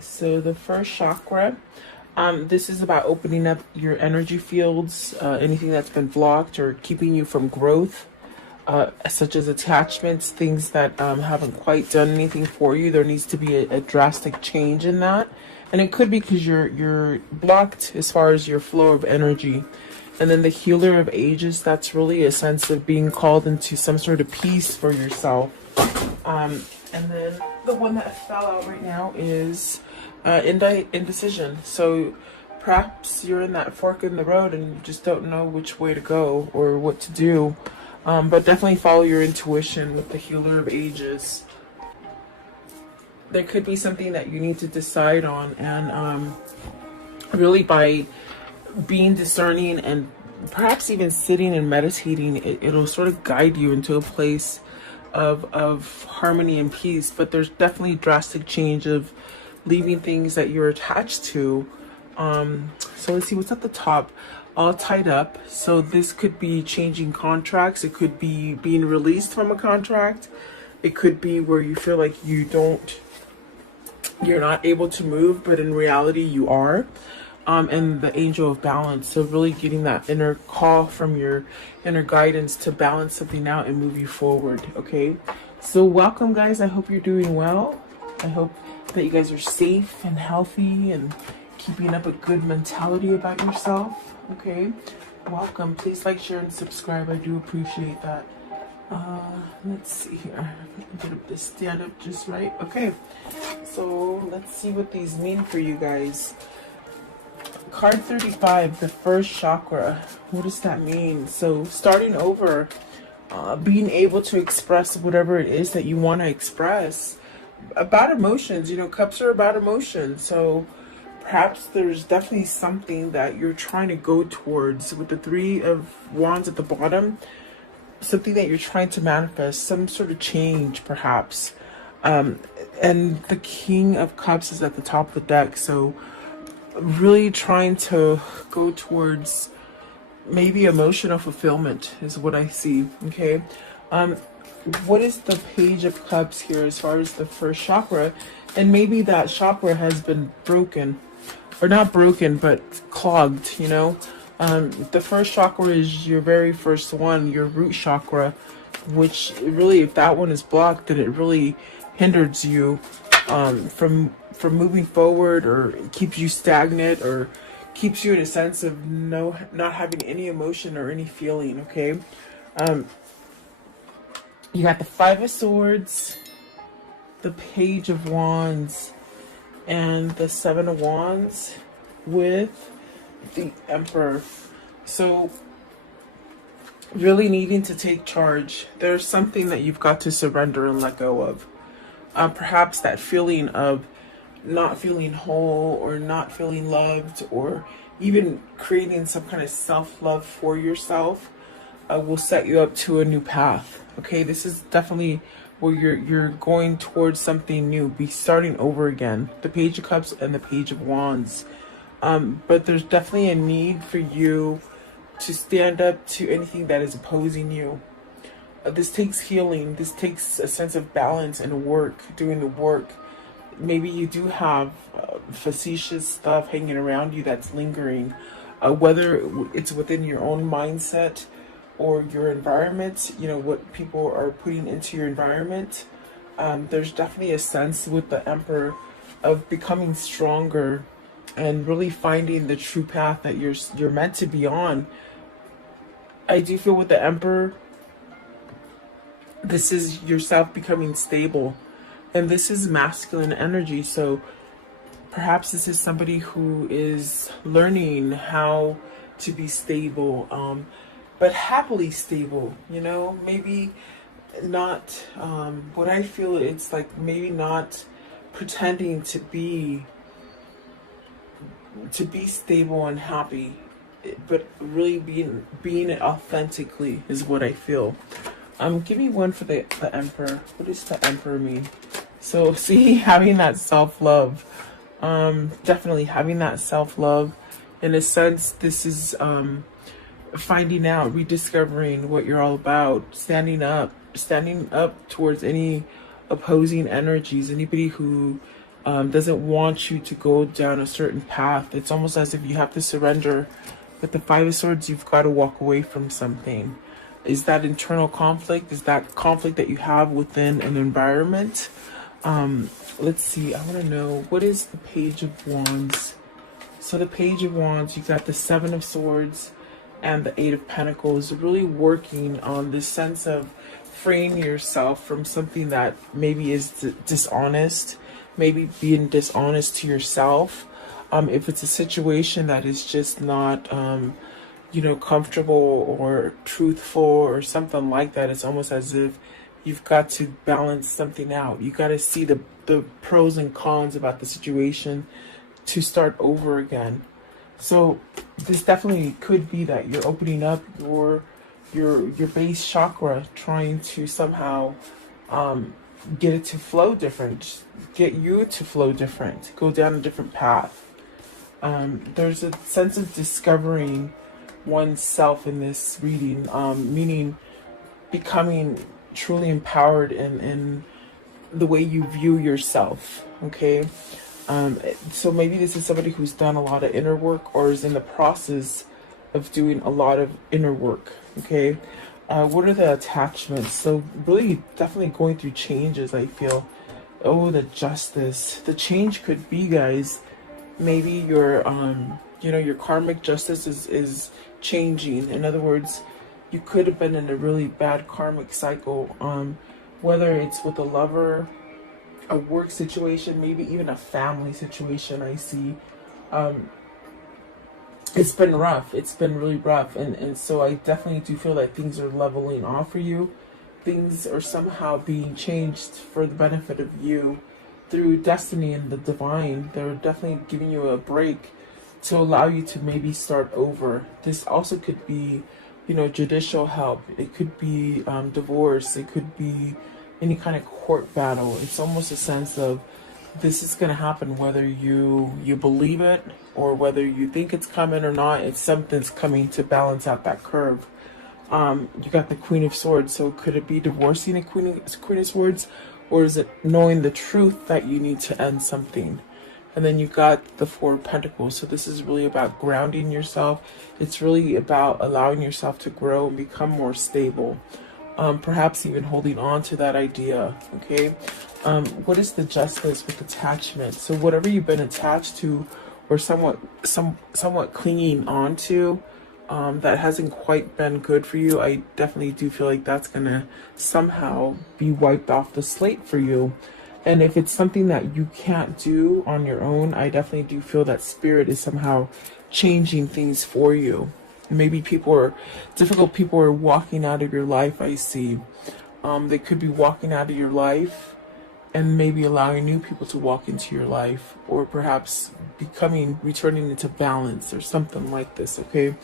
So the first chakra, this is about opening up your energy fields, anything that's been blocked or keeping you from growth, such as attachments, things that haven't quite done anything for you. There needs to be a drastic change in that, and it could be because you're blocked as far as your flow of energy. And then the healer of ages, that's really a sense of being called into some sort of peace for yourself. And then the one that fell out right now is indecision. So perhaps you're in that fork in the road and you just don't know which way to go or what to do. But definitely follow your intuition with the healer of ages. There could be something that you need to decide on, and really by being discerning and perhaps even sitting and meditating, it'll sort of guide you into a place of harmony and peace. But there's definitely drastic change of leaving things that you're attached to. So let's see what's at the top. All tied up. So this could be changing contracts. It could be being released from a contract. It could be where you feel like you're not able to move, but in reality you are. And the angel of balance. So really getting that inner call from your inner guidance to balance something out and move you forward. Okay. So welcome, guys. I hope you're doing well. I hope that you guys are safe and healthy and keeping up a good mentality about yourself. Okay. Welcome. Please like, share, and subscribe. I do appreciate that. Let's see here. Get this stand up just right. Okay. So let's see what these mean for you guys. Card 35, the first chakra. What does that mean? So starting over, being able to express whatever it is that you want to express about emotions. You know, cups are about emotions. So perhaps there's definitely something that you're trying to go towards with the Three of Wands at the bottom. Something that you're trying to manifest, some sort of change perhaps. And the King of Cups is at the top of the deck. So really trying to go towards maybe emotional fulfillment is what I see. Okay. What is the Page of Cups here as far as the first chakra? And maybe that chakra has been broken, or not broken, but clogged, you know. The first chakra is your very first one, your root chakra, which really, if that one is blocked, then it really hinders you from moving forward, or keeps you stagnant, or keeps you in a sense of not having any emotion or any feeling. Okay. You got the Five of Swords, the Page of Wands, and the Seven of Wands with the Emperor. So really needing to take charge. There's something that you've got to surrender and let go of. Perhaps that feeling of not feeling whole, or not feeling loved, or even creating some kind of self-love for yourself will set you up to a new path. Okay, this is definitely where you're going towards something new, be starting over again. The Page of Cups and the Page of Wands. But there's definitely a need for you to stand up to anything that is opposing you. This takes healing. This takes a sense of balance and work, doing the work. Maybe you do have facetious stuff hanging around you that's lingering, whether it's within your own mindset or your environment, you know, what people are putting into your environment. There's definitely a sense with the Emperor of becoming stronger and really finding the true path that you're meant to be on. I do feel with the Emperor, this is yourself becoming stable, and this is masculine energy. So perhaps this is somebody who is learning how to be stable, but happily stable, you know. Maybe not what I feel, it's like maybe not pretending to be stable and happy, but really being it authentically is what I feel. Give me one for the Emperor. What does the Emperor mean? So see, having that self-love, definitely having that self-love. In a sense, this is finding out, rediscovering what you're all about, standing up towards any opposing energies, anybody who doesn't want you to go down a certain path. It's almost as if you have to surrender. With the Five of Swords, you've got to walk away from something. Is that internal conflict? Is that conflict that you have within an environment? Let's see. I want to know, what is the Page of Wands? So the Page of Wands, you got the Seven of Swords and the Eight of Pentacles, really working on this sense of freeing yourself from something that maybe is dishonest, maybe being dishonest to yourself. If it's a situation that is just not, comfortable or truthful or something like that, it's almost as if you've got to balance something out. You got to see the pros and cons about the situation to start over again. So this definitely could be that you're opening up your base chakra, trying to somehow get it to flow different, get you to flow different, go down a different path. There's a sense of discovering oneself in this reading, meaning becoming truly empowered in the way you view yourself. Okay. So maybe this is somebody who's done a lot of inner work or is in the process of doing a lot of inner work. Okay. What are the attachments? So really definitely going through changes, I feel. Oh, the Justice. The change could be, guys, maybe your your karmic justice is changing. In other words, you could have been in a really bad karmic cycle, whether it's with a lover, a work situation, maybe even a family situation. I see it's been rough. It's been really rough, and so I definitely do feel that things are leveling off for you. Things are somehow being changed for the benefit of you through destiny and the divine. They're definitely giving you a break to allow you to maybe start over. This also could be, judicial help. It could be divorce. It could be any kind of court battle. It's almost a sense of this is going to happen whether you believe it or whether you think it's coming or not. It's something's coming to balance out that curve. You got the Queen of Swords. So could it be divorcing a Queen of Swords? Or is it knowing the truth that you need to end something? And then you've got the Four of Pentacles. So this is really about grounding yourself. It's really about allowing yourself to grow and become more stable. Perhaps even holding on to that idea. Okay. What is the Justice with attachment? So whatever you've been attached to or somewhat clinging on to, that hasn't quite been good for you, I definitely do feel like that's going to somehow be wiped off the slate for you. And if it's something that you can't do on your own, I definitely do feel that Spirit is somehow changing things for you. Maybe difficult people are walking out of your life, I see. They could be walking out of your life and maybe allowing new people to walk into your life, or perhaps returning into balance or something like this, okay?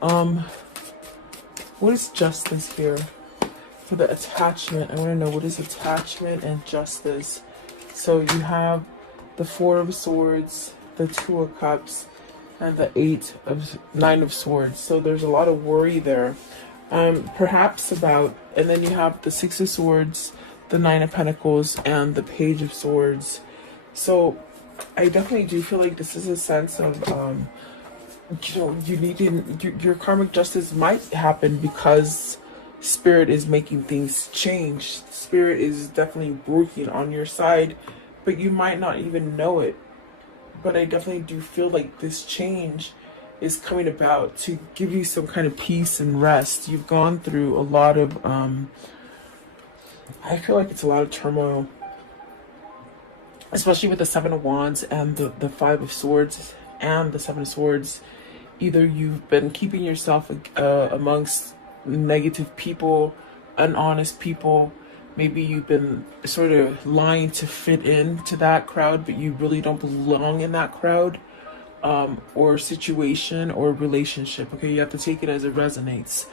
What is Justice here? For the attachment, I want to know, what is attachment and justice? So you have the Four of Swords, the Two of Cups, and the Nine of Swords. So there's a lot of worry there. Perhaps about, and then you have the Six of Swords, the Nine of Pentacles, and the Page of Swords. So I definitely do feel like this is a sense of, your karmic justice might happen because Spirit is making things change. Spirit is definitely working on your side, but you might not even know it. But I definitely do feel like this change is coming about to give you some kind of peace and rest. You've gone through a lot of, I feel like it's a lot of turmoil, especially with the Seven of Wands and the Five of Swords and the Seven of Swords. Either you've been keeping yourself amongst negative people, honest people. Maybe you've been sort of lying to fit into that crowd, but you really don't belong in that crowd, or situation or relationship. Okay, you have to take it as it resonates.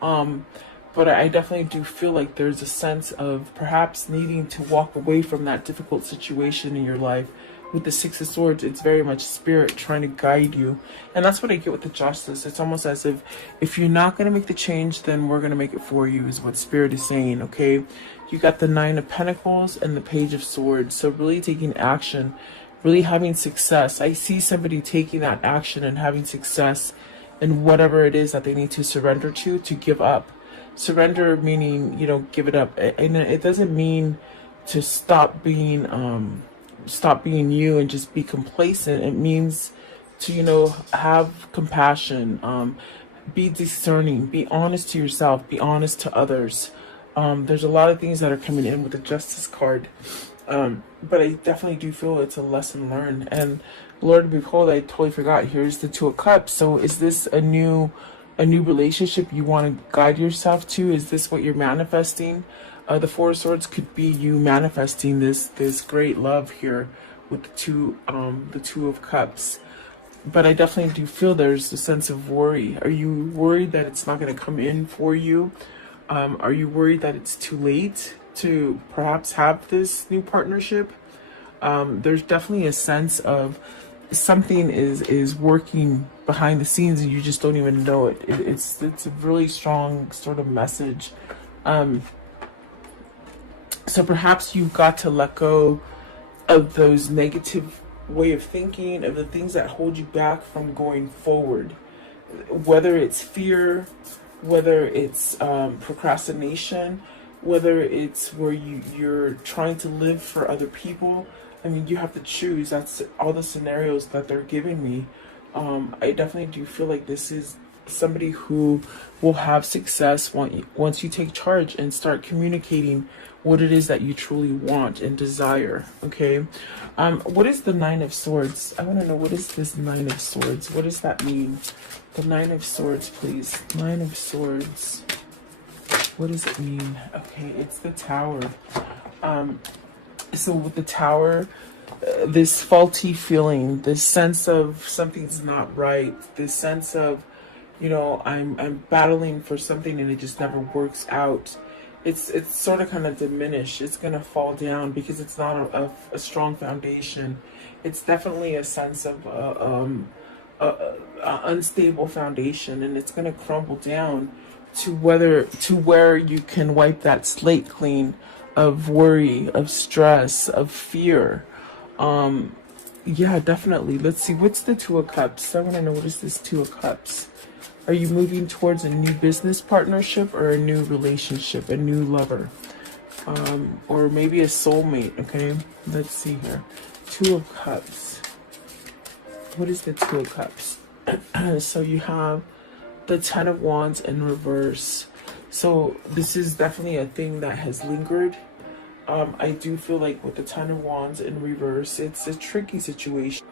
But I definitely do feel like there's a sense of perhaps needing to walk away from that difficult situation in your life with the Six of Swords, it's very much spirit trying to guide you. And that's what I get with the Justice. It's almost as if you're not going to make the change, then we're going to make it for you, is what spirit is saying, okay? You got the Nine of Pentacles and the Page of Swords. So really taking action, really having success. I see somebody taking that action and having success in whatever it is that they need to surrender to give up. Surrender meaning, you know, give it up. And it doesn't mean to stop being you and just be complacent. It means to, you know, have compassion, be discerning, be honest to yourself, be honest to others. There's a lot of things that are coming in with the Justice card. But I definitely do feel it's a lesson learned. And Lord, behold, I totally forgot. Here's the Two of Cups. So is this a new relationship you want to guide yourself to? Is this what you're manifesting? The Four of Swords could be you manifesting this great love here with the Two of Cups. But I definitely do feel there's a sense of worry. Are you worried that it's not going to come in for you? Are you worried that it's too late to perhaps have this new partnership? There's definitely a sense of something is working behind the scenes and you just don't even know it. It's a really strong sort of message. So perhaps you've got to let go of those negative way of thinking, of the things that hold you back from going forward. Whether it's fear, whether it's procrastination, whether it's where you're trying to live for other people. I mean, you have to choose. That's all the scenarios that they're giving me. I definitely do feel like this is somebody who will have success once you take charge and start communicating what it is that you truly want and desire. Okay. What is the Nine of Swords? I want to know, what is this Nine of Swords? What does that mean? The Nine of Swords, please. Nine of Swords. What does it mean? Okay, it's the Tower. So with the Tower, this faulty feeling, this sense of something's not right, this sense of, you know, I'm battling for something and it just never works out. It's sort of kind of diminished. It's going to fall down because it's not a strong foundation. It's definitely a sense of unstable foundation, and it's going to crumble down to where you can wipe that slate clean of worry, of stress, of fear. Yeah, definitely. Let's see, what's the Two of Cups? I want to know, what is this Two of Cups? Are you moving towards a new business partnership or a new relationship, a new lover? Or maybe a soulmate, okay? Let's see here. Two of Cups. What is the Two of Cups? So you have the Ten of Wands in reverse. So this is definitely a thing that has lingered. I do feel like with the Ten of Wands in reverse, it's a tricky situation.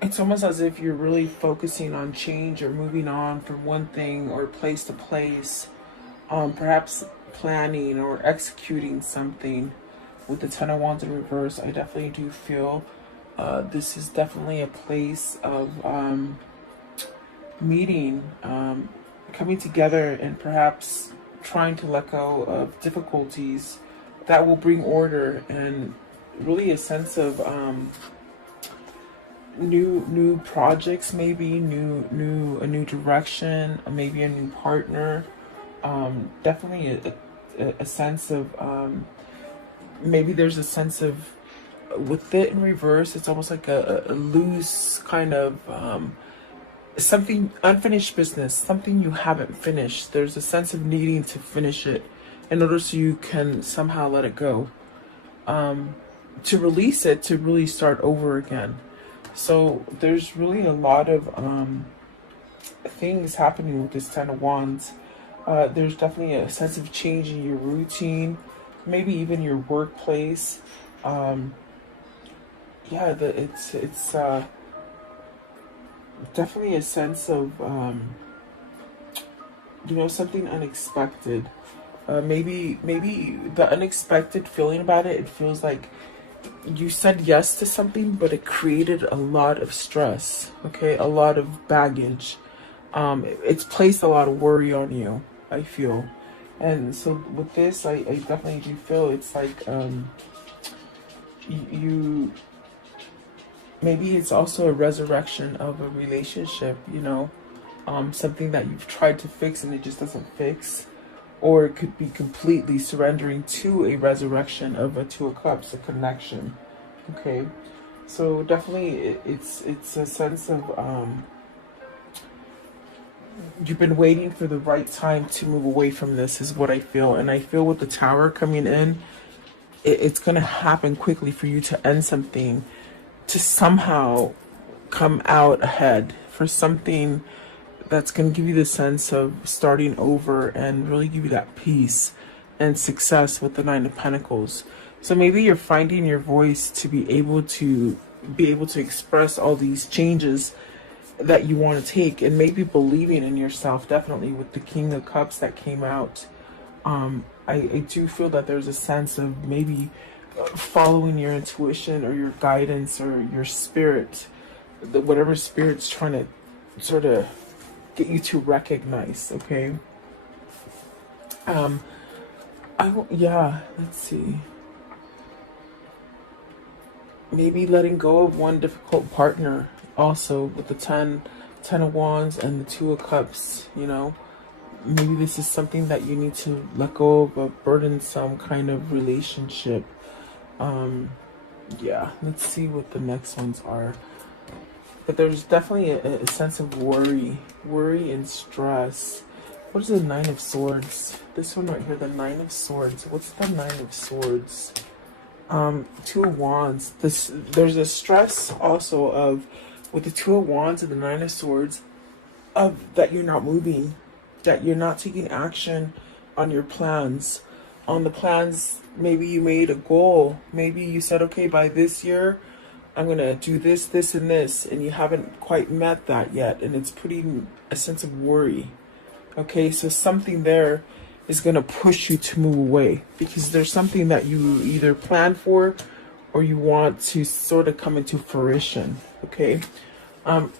It's almost as if you're really focusing on change or moving on from one thing or place to place. Perhaps planning or executing something. With the Ten of Wands in reverse, I definitely do feel this is definitely a place of meeting, coming together, and perhaps trying to let go of difficulties that will bring order and really a sense of new projects, maybe a new direction, maybe a new partner. Definitely a sense of maybe there's a sense of, with it in reverse, it's almost like a loose kind of something, unfinished business, something you haven't finished. There's a sense of needing to finish it in order so you can somehow let it go, to release it, to really start over again. So there's really a lot of things happening with this Ten of Wands. There's definitely a sense of change in your routine, maybe even your workplace. Yeah, it's definitely a sense of you know, something unexpected. Maybe the unexpected feeling about it. It feels like you said yes to something, but it created a lot of stress. Okay, a lot of baggage. It's placed a lot of worry on you, I feel. And so with this, I definitely do feel it's like you Maybe it's also a resurrection of a relationship, you know, something that you've tried to fix and it just doesn't fix. Or it could be completely surrendering to a resurrection of a Two of Cups, a connection. Okay, so definitely it's a sense of you've been waiting for the right time to move away from this, is what I feel. And I feel with the Tower coming in, it's going to happen quickly for you to end something, to somehow come out ahead for something that's going to give you the sense of starting over and really give you that peace and success with the Nine of Pentacles. So maybe you're finding your voice to be able to express all these changes that you want to take, and maybe believing in yourself, definitely with the King of Cups that came out. I do feel that there's a sense of maybe following your intuition or your guidance or your spirit, whatever spirit's trying to sort of get you to recognize. Okay. Yeah, let's see. Maybe letting go of one difficult partner also with the 10 of Wands and the Two of Cups, you know. Maybe this is something that you need to let go of, a burdensome kind of relationship. Yeah, let's see what the next ones are. But there's definitely a sense of worry and stress. What is the Nine of Swords? This one right here, the Nine of Swords. What's the Nine of Swords? Two of Wands. There's a stress also of, with the Two of Wands and the Nine of Swords, of that you're not moving, that you're not taking action on your plans. On the plans, maybe you made a goal. Maybe you said, okay, by this year, I'm going to do this, this, and this, and you haven't quite met that yet, and it's putting a sense of worry. Okay, so something there is going to push you to move away, because there's something that you either plan for or you want to sort of come into fruition. Okay, I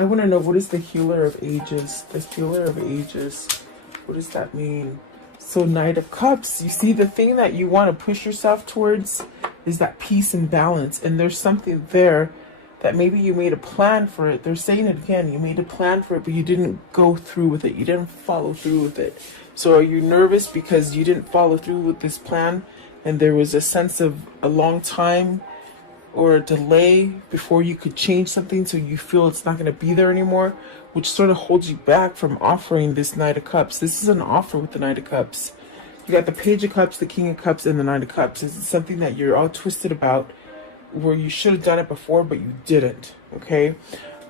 want to know, what is the Healer of Ages? The Healer of Ages, what does that mean? So Knight of Cups, you see, the thing that you want to push yourself towards is that peace and balance. And there's something there that maybe you made a plan for it. They're saying it again. You made a plan for it, but you didn't go through with it. You didn't follow through with it. So are you nervous because you didn't follow through with this plan, and there was a sense of a long time or a delay before you could change something, so you feel it's not going to be there anymore, which sort of holds you back from offering this Knight of Cups. This is an offer with the Knight of Cups. You got the Page of Cups, the King of Cups, and the Knight of Cups. This is something that you're all twisted about, where you should have done it before, but you didn't. Okay?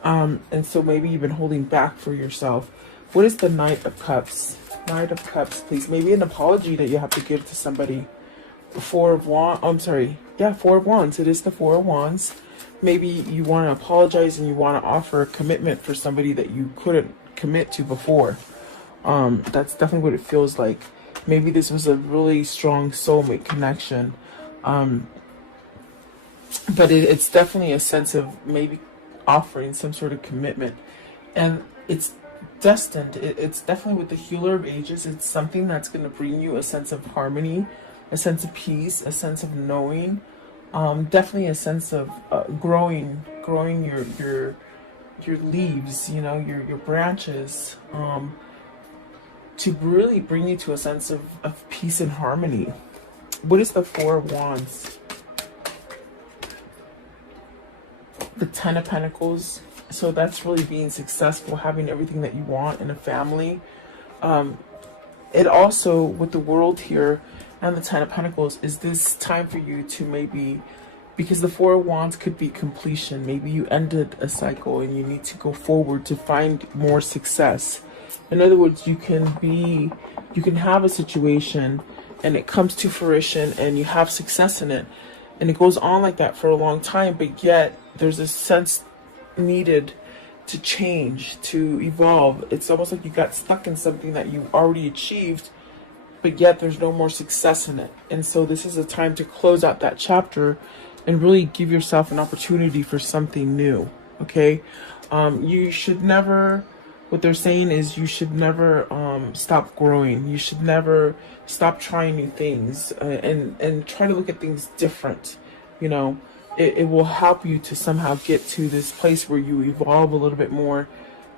And so maybe you've been holding back for yourself. What is the Knight of Cups? Knight of Cups, please. Maybe an apology that you have to give to somebody. Four of Wands. I'm sorry. Yeah, Four of Wands. It is the Four of Wands. Maybe you want to apologize and you want to offer a commitment for somebody that you couldn't commit to before. That's definitely what it feels like. Maybe this was a really strong soulmate connection. But it's definitely a sense of maybe offering some sort of commitment. And it's destined. It's definitely with the Healer of Ages. It's something that's going to bring you a sense of harmony, a sense of peace, a sense of knowing. Definitely a sense of growing your leaves, you know, your branches, to really bring you to a sense of peace and harmony. What is the Four of Wands? The Ten of Pentacles. So that's really being successful, having everything that you want in a family. It also, with the World here and the Ten of Pentacles, is this time for you to maybe, because the Four of Wands could be completion. Maybe you ended a cycle and you need to go forward to find more success. In other words, you can have a situation and it comes to fruition and you have success in it. And it goes on like that for a long time, but yet there's a sense needed to change, to evolve. It's almost like you got stuck in something that you already achieved, but yet there's no more success in it. And so this is a time to close out that chapter and really give yourself an opportunity for something new. Okay? You should never, what they're saying is you should never stop growing. You should never stop trying new things, and try to look at things different. You know, it will help you to somehow get to this place where you evolve a little bit more,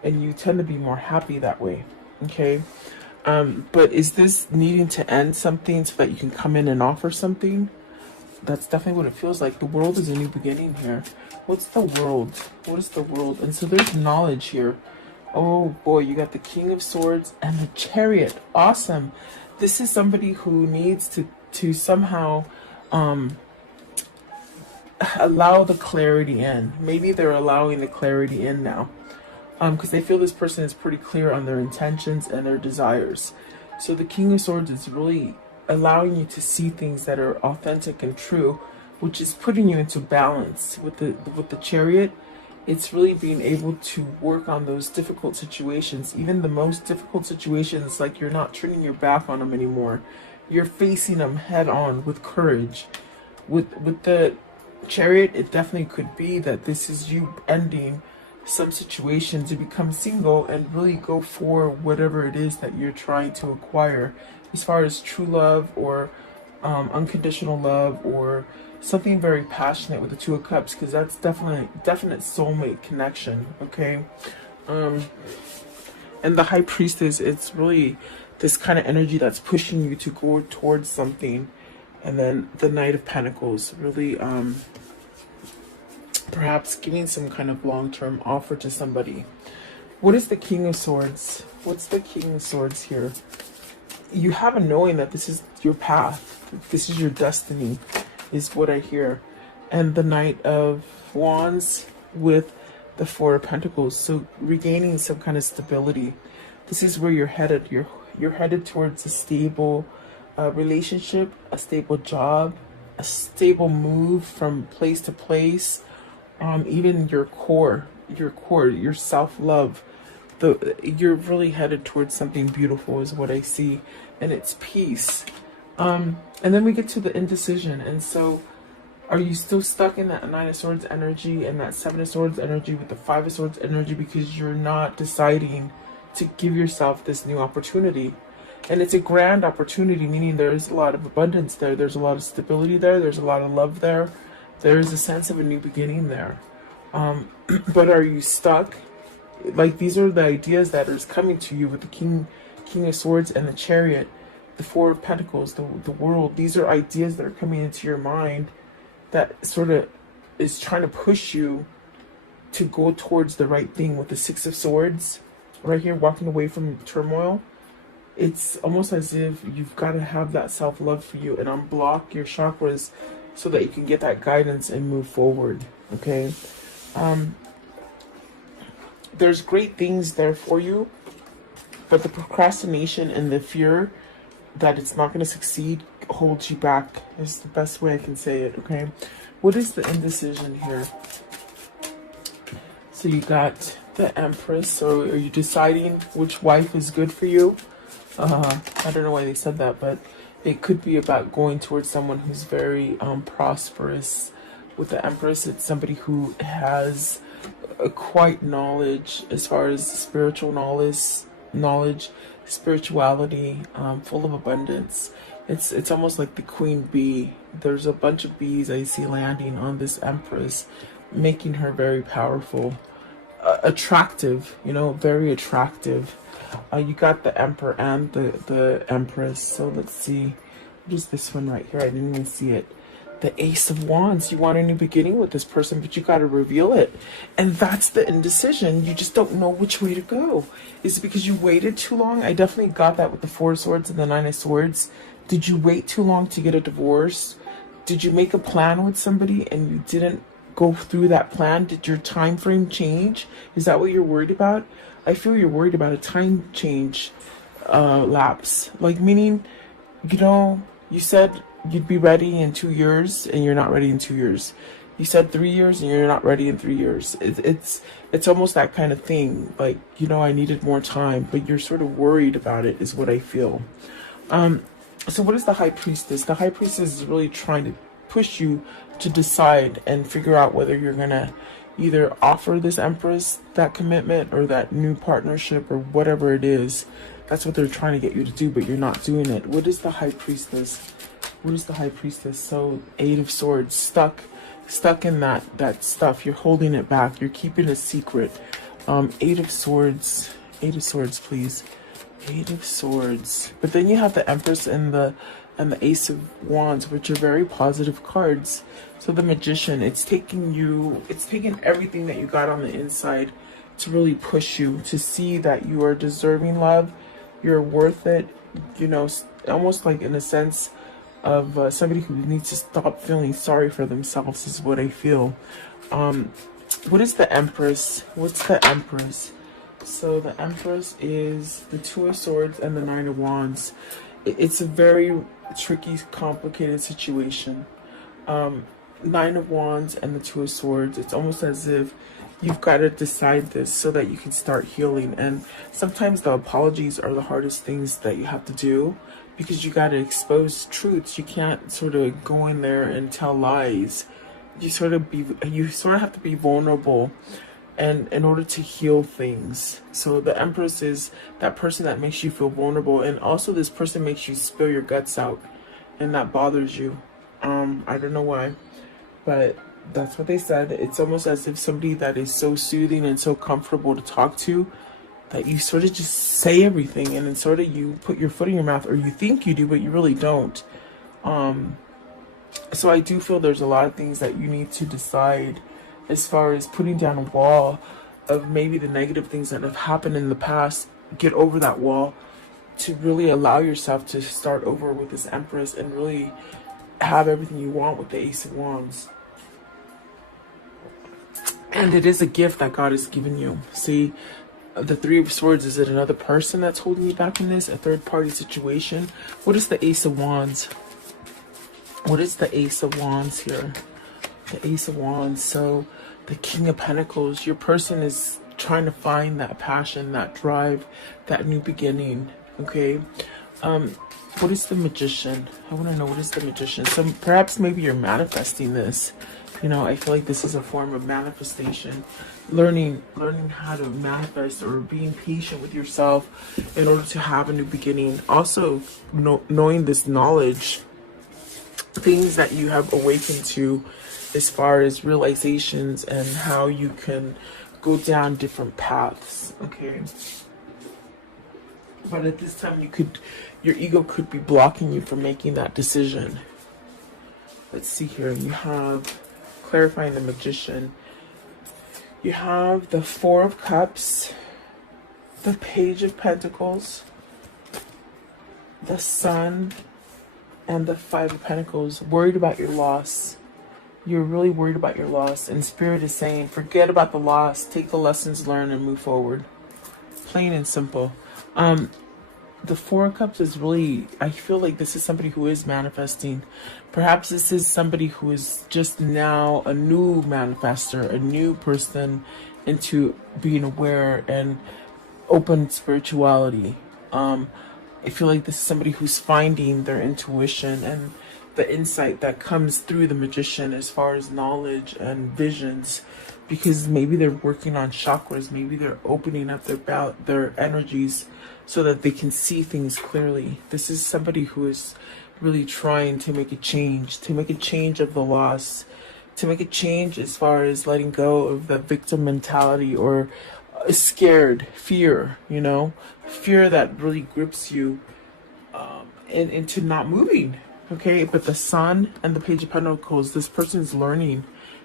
and you tend to be more happy that way. Okay. But is this needing to end something so that you can come in and offer something? That's definitely what it feels like. The world is a new beginning here. What's the world? What is the world? And so there's knowledge here. Oh boy, you got the King of Swords and the Chariot. Awesome. This is somebody who needs to somehow allow the clarity in. Maybe they're allowing the clarity in now, because they feel this person is pretty clear on their intentions and their desires. So the King of Swords is really allowing you to see things that are authentic and true, which is putting you into balance. With the Chariot, it's really being able to work on those difficult situations, even the most difficult situations. Like, you're not turning your back on them anymore. You're facing them head on with courage. With the Chariot, it definitely could be that this is you ending some situation to become single and really go for whatever it is that you're trying to acquire, as far as true love or unconditional love, or something very passionate with the Two of Cups, because that's definite soulmate connection. Okay. And the High Priestess, it's really this kind of energy that's pushing you to go towards something. And then the Knight of Pentacles, really perhaps giving some kind of long-term offer to somebody. What is the King of Swords? What's the King of Swords here? You have a knowing that this is your path. This is your destiny, is what I hear. And the Knight of Wands with the Four of Pentacles. So regaining some kind of stability. This is where you're headed. You're headed towards a stable relationship, a stable job, a stable move from place to place. Even your core, your self-love. You're really headed towards something beautiful, is what I see, and it's peace. And then we get to the indecision. And so, are you still stuck in that Nine of Swords energy and that Seven of Swords energy with the Five of Swords energy, because you're not deciding to give yourself this new opportunity? And it's a grand opportunity, meaning there's a lot of abundance there, there's a lot of stability there, there's a lot of love there, there's a sense of a new beginning there. But are you stuck? Like, these are the ideas that are coming to you with the King of Swords and the Chariot, the Four of Pentacles, the world. These are ideas that are coming into your mind that sort of is trying to push you to go towards the right thing. With the Six of Swords right here, walking away from turmoil. It's almost as if you've got to have that self-love for you and unblock your chakras so that you can get that guidance and move forward. Okay. There's great things there for you, but the procrastination and the fear that it's not going to succeed holds you back, is the best way I can say it. Okay. What is the indecision here? So you got the Empress. So are you deciding which wife is good for you? I don't know why they said that, but it could be about going towards someone who's very prosperous. With the Empress, it's somebody who has quite knowledge as far as spiritual knowledge, spirituality, full of abundance. It's almost like the queen bee. There's a bunch of bees I see landing on this Empress, making her very powerful, attractive, very attractive. You got the Emperor and the Empress. So let's see. What is this one right here? I didn't even see it. The Ace of Wands. You want a new beginning with this person, but you got to reveal it. And that's the indecision. You just don't know which way to go. Is it because you waited too long? I definitely got that with the Four of Swords and the Nine of Swords. Did you wait too long to get a divorce? Did you make a plan with somebody and you didn't go through that plan? Did your time frame change? Is that what you're worried about? I feel you're worried about a time change lapse. Like, meaning, you said you'd be ready in 2 years and you're not ready in 2 years. You said 3 years and you're not ready in 3 years. It's almost that kind of thing. Like, I needed more time, but you're sort of worried about it, is what I feel. So what is the High Priestess? The High Priestess is really trying to push you to decide and figure out whether you're going to either offer this Empress that commitment or that new partnership or whatever it is. That's what they're trying to get you to do, but you're not doing it. What is the High Priestess? What is the High Priestess? So, Eight of Swords, stuck stuck in that stuff. You're holding it back. You're keeping a secret. Eight of Swords. Eight of Swords, please. Eight of Swords. But then you have the Empress and the Ace of Wands, which are very positive cards. So the Magician, it's taking everything that you got on the inside to really push you to see that you are deserving love, you're worth it, you know, almost like in a sense of somebody who needs to stop feeling sorry for themselves is what I feel. What is the Empress? What's the Empress? So the Empress is the Two of Swords and the Nine of Wands. It's a very tricky, complicated situation. Nine of Wands and the Two of Swords. It's almost as if you've got to decide this so that you can start healing. And sometimes the apologies are the hardest things that you have to do, because you got to expose truths. You can't sort of go in there and tell lies. You sort of have to be vulnerable, and in order to heal things. So the Empress is that person that makes you feel vulnerable, and also this person makes you spill your guts out, and that bothers you. I don't know why, but that's what they said. It's almost as if somebody that is so soothing and so comfortable to talk to, that you sort of just say everything, and then sort of you put your foot in your mouth, or you think you do, but you really don't. So I do feel there's a lot of things that you need to decide as far as putting down a wall of maybe the negative things that have happened in the past. Get over that wall to really allow yourself to start over with this Empress and really have everything you want with the Ace of Wands. And it is a gift that God has given you. See, the Three of Swords, is it another person that's holding you back in this? A third party situation? What is the Ace of Wands? What is the Ace of Wands here? The Ace of Wands. So the King of Pentacles, your person is trying to find that passion, that drive, that new beginning. Okay. What is the Magician? I want to know, what is the Magician? So perhaps maybe you're manifesting this. You know, I feel like this is a form of manifestation. Learning how to manifest, or being patient with yourself in order to have a new beginning. Also, knowing this knowledge, things that you have awakened to as far as realizations and how you can go down different paths. Okay. But at this time, your ego could be blocking you from making that decision. Let's see here. You have clarifying the Magician. You have the Four of Cups, the Page of Pentacles, the Sun, and the Five of Pentacles. Worried about your loss. You're really worried about your loss, and Spirit is saying, forget about the loss, take the lessons learned and move forward. Plain and simple. The Four of Cups is really, I feel like this is somebody who is manifesting. Perhaps this is somebody who is just now a new manifester, a new person into being aware and open spirituality. I feel like this is somebody who's finding their intuition and the insight that comes through the Magician as far as knowledge and visions, because maybe they're working on chakras, maybe they're opening up their energies so that they can see things clearly. This is somebody who is really trying to make a change of the loss, to make a change as far as letting go of the victim mentality, or scared fear, you know, fear that really grips you into not moving. Okay, but the Sun and the Page of Pentacles, this person's learning.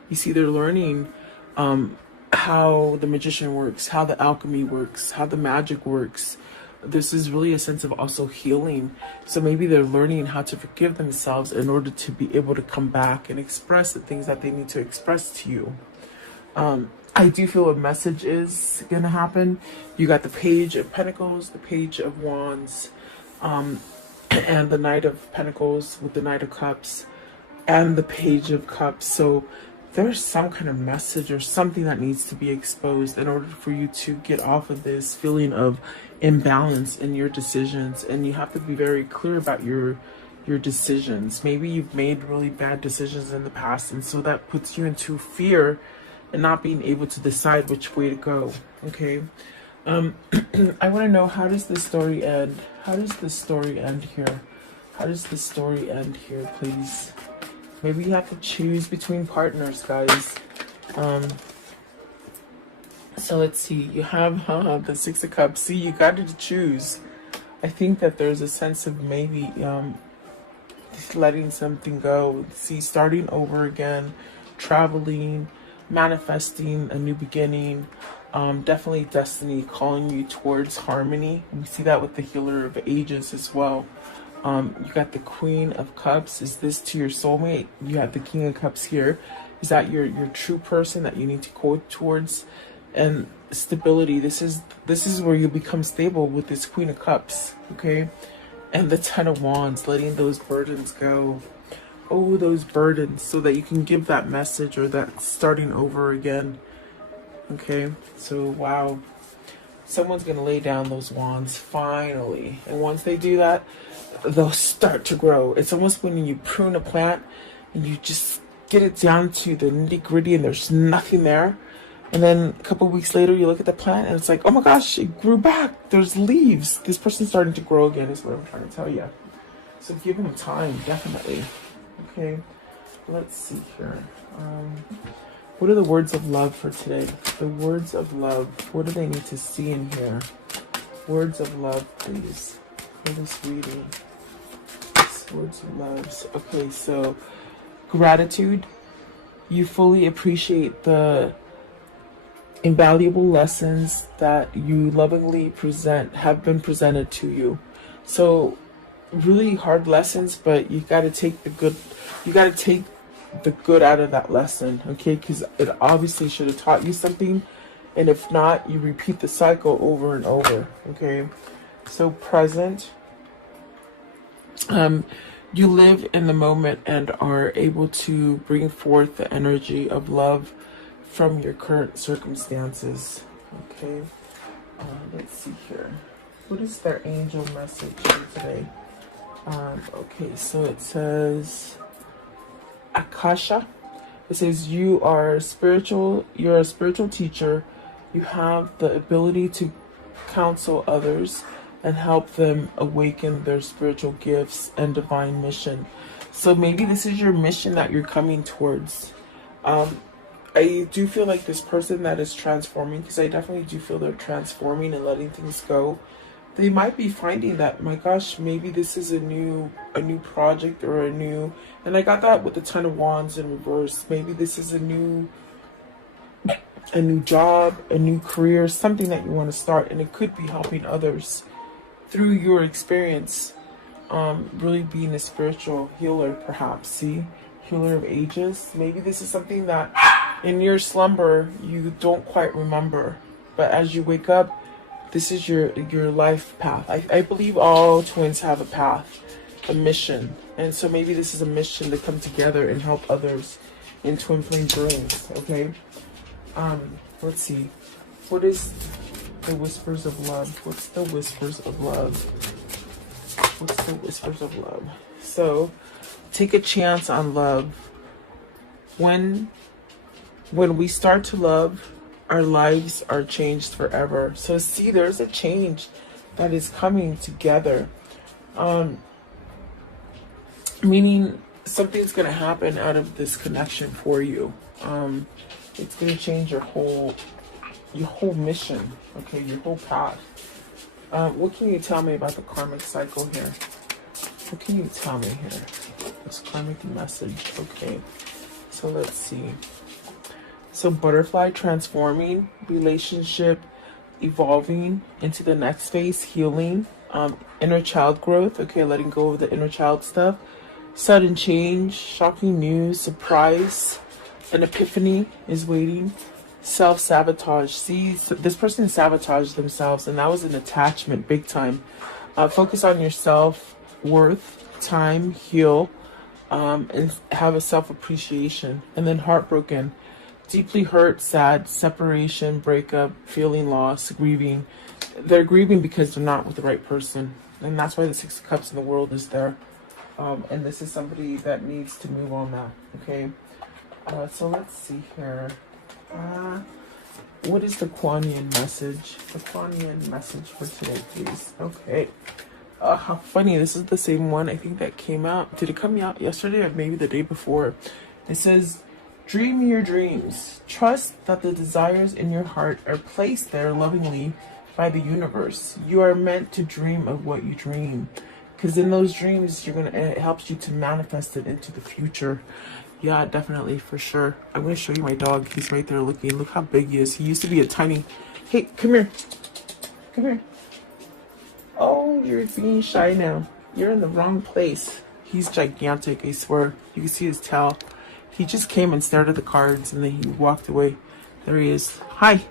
You see, they're learning how the Magician works, how the alchemy works, how the magic works. This is really a sense of also healing. So maybe they're learning how to forgive themselves in order to be able to come back and express the things that they need to express to you. I do feel a message is going to happen. You got the Page of Pentacles, the Page of Wands, and the Knight of Pentacles with the Knight of Cups and the Page of Cups. So there's some kind of message or something that needs to be exposed in order for you to get off of this feeling of imbalance in your decisions. And you have to be very clear about your decisions. Maybe you've made really bad decisions in the past, and so that puts you into fear and not being able to decide which way to go. Okay. I want to know, how does this story end? How does this story end here? How does this story end here, please? Maybe you have to choose between partners, guys. So let's see. You have the Six of Cups. See, you got to choose. I think that there's a sense of maybe just letting something go. See, starting over again, traveling, manifesting a new beginning. Definitely destiny calling you towards harmony. We see that with the Healer of Ages as well. You got the Queen of Cups. Is this to your soulmate? You have the King of Cups here. Is that your true person that you need to go towards? And stability. This is where you become stable with this Queen of Cups. Okay, and the Ten of Wands, letting those burdens go. Oh, those burdens, so that you can give that message or that starting over again. Okay, so wow, someone's gonna lay down those wands finally, and once they do that, they'll start to grow. It's almost when you prune a plant and you just get it down to the nitty-gritty and there's nothing there, and then a couple weeks later you look at the plant and it's like, oh my gosh, it grew back, there's leaves. This person's starting to grow again is what I'm trying to tell you. So give them time, definitely. Okay, let's see here. What are the words of love for today? The words of love. What do they need to see in here? Words of love, please, for this reading. Words of love. Okay, so gratitude. You fully appreciate the invaluable lessons that you lovingly have been presented to you. So really hard lessons, but you got to take the good. You got to take the good out of that lesson, okay? Because it obviously should have taught you something, and if not, you repeat the cycle over and over. Okay, so present. You live in the moment and are able to bring forth the energy of love from your current circumstances. Okay, let's see here. What is their angel message for today? Okay, so it says Akasha. It says you're a spiritual teacher. You have the ability to counsel others and help them awaken their spiritual gifts and divine mission. So maybe this is your mission that you're coming towards. I do feel like this person that is transforming, because I definitely do feel they're transforming and letting things go. They might be finding that, my gosh, maybe this is a new project or a new, and I got that with the Ten of Wands in reverse. Maybe this is a new job, a new career, something that you want to start, and it could be helping others through your experience. Really being a spiritual healer, perhaps. See, Healer of Ages. Maybe this is something that in your slumber you don't quite remember, but as you wake up, this is your life path. I believe all twins have a path, a mission. And so maybe this is a mission to come together and help others in twin flame brains, okay? Let's see. What is the whispers of love? What's the whispers of love? What's the whispers of love? So, take a chance on love. When we start to love, our lives are changed forever. So see, there's a change that is coming together. Meaning something's going to happen out of this connection for you. It's going to change your whole mission, okay, your whole path. What can you tell me about the karmic cycle here? What can you tell me here? This karmic message, okay. So let's see. So butterfly transforming, relationship evolving into the next phase, healing, inner child growth, okay, letting go of the inner child stuff, sudden change, shocking news, surprise, an epiphany is waiting, self-sabotage. See, so this person sabotaged themselves, and that was an attachment, big time. Focus on your self-worth, time, heal, and have a self-appreciation. And then heartbroken. Deeply hurt, sad, separation, breakup, feeling loss, grieving. They're grieving because they're not with the right person. And that's why the Six of Cups in the world is there. And this is somebody that needs to move on that, okay? So let's see here. What is the Kuan Yin message? The Kuan Yin message for today, please. Okay. How funny. This is the same one I think that came out. Did it come out yesterday or maybe the day before? It says, dream your dreams. Trust that the desires in your heart are placed there lovingly by the universe. You are meant to dream of what you dream. Because in those dreams, it helps you to manifest it into the future. Yeah, definitely, for sure. I'm going to show you my dog. He's right there looking. Look how big he is. He used to be a tiny... Hey, come here. Come here. Oh, you're being shy now. You're in the wrong place. He's gigantic, I swear. You can see his tail. He just came and stared at the cards and then he walked away. There he is. Hi.